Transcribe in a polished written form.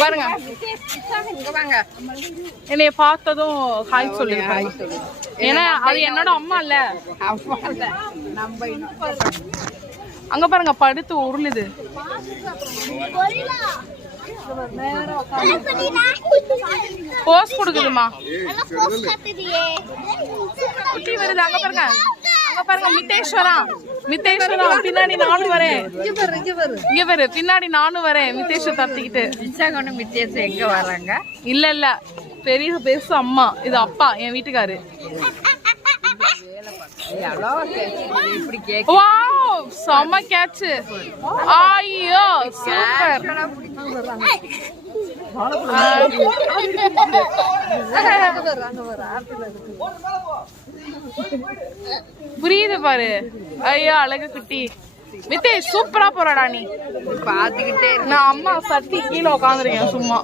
பாருங்க என்னைய பார்த்ததும் ஹாய் சொல்லுங்க. ஏன்னா அது என்னோட அம்மா இல்ல. அங்க பாருங்க படுத்து உருளுது. போஸ் கொடுக்குதுமா. குட்டி வருது. அங்க பாருங்க அங்க பாருங்க மித்தேஸ்வரா பின்னாடி நானும் வரேன். இங்க பாரு பின்னாடி நானும் வரேன். மித்தேஸ்வர் தத்திக்கிட்டு. மித்தேஸ்வர் எங்க வராங்க? இல்ல பெருசு அம்மா. இது அப்பா என் வீட்டுக்காரு. செம்ம கேட்ச். ஐயோ சூப்பர். புரியுது பாரு. ஐயோ அழகு குட்டி. மித்தேஷ் சூப்பரா போறாடா நீ. பாத்துக்கிட்டே நான் அம்மா சத்தி கீழே உட்காந்துருக்கேன் சும்மா.